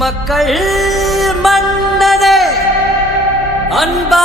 மக்கள் மன்னனே அன்பா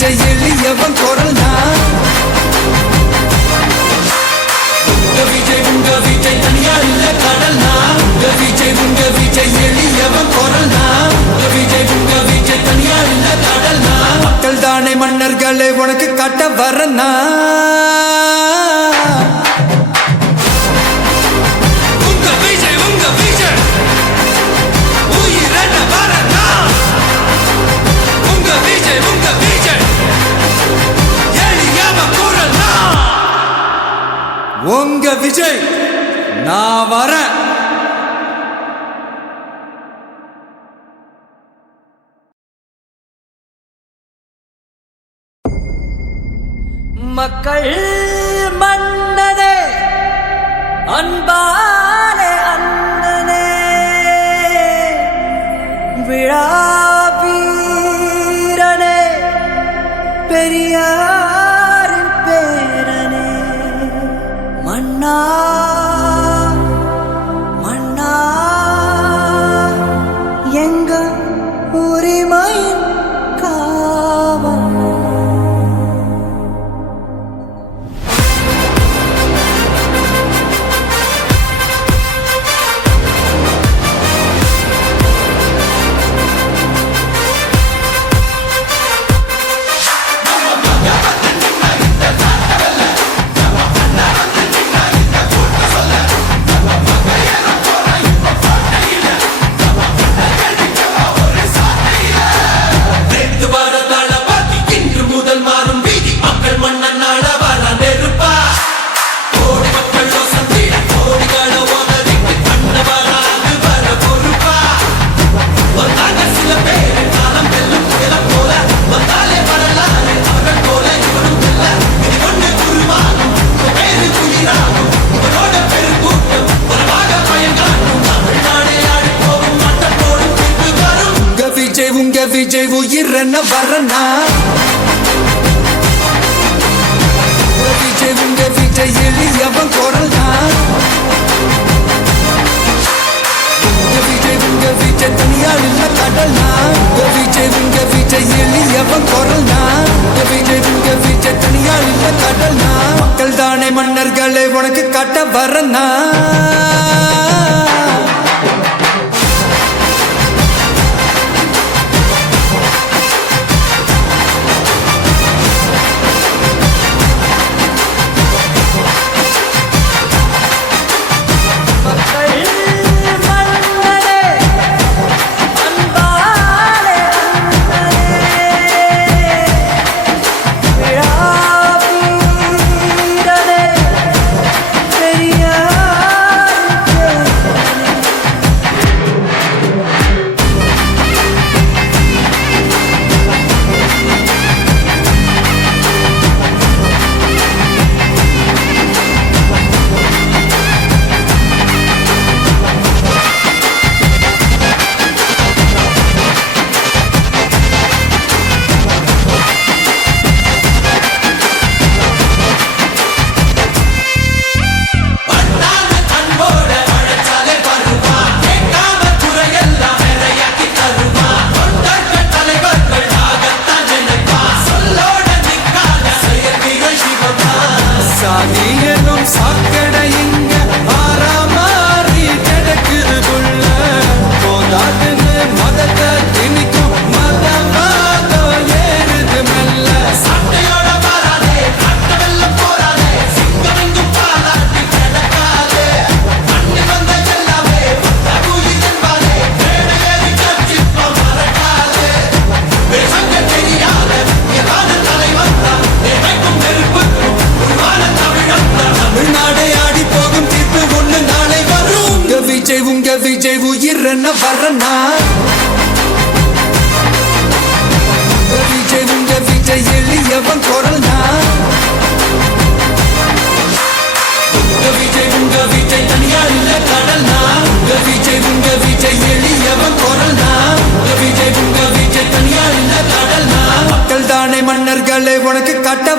செஞ்ச எளியவன் குரல் நான் விஜய் உங்க விஜய் தனியா இல்ல கடல் நான் விஜய் உங்க விஜய் எளியவன் குரல் நான் விஜய் உங்க விஜய் தனியா இல்ல கடல் நான் மக்கள் தானே மன்னர்களே உனக்கு கட்ட வரனா மக்கள் மன்னதே அன்பாலே அண்ணனே விழா வீரனே பெரியாரின் பேரனே. மன்னா பண்ண வரனா வீட்டை விங்க வீட்டை எளியவன் குரல் தான் வீட்டை விங்க வீட்டை தனியால் இல்ல கடல் தான் வீட்டை விங்க வீட்டை எளியவன் குரல் தான் வீட்டை விங்க வீட்டை தனியால் இல்ல கடல் தான் மக்கள் தானே மன்னர்களை உனக்கு கட்ட வரனா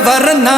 வரனா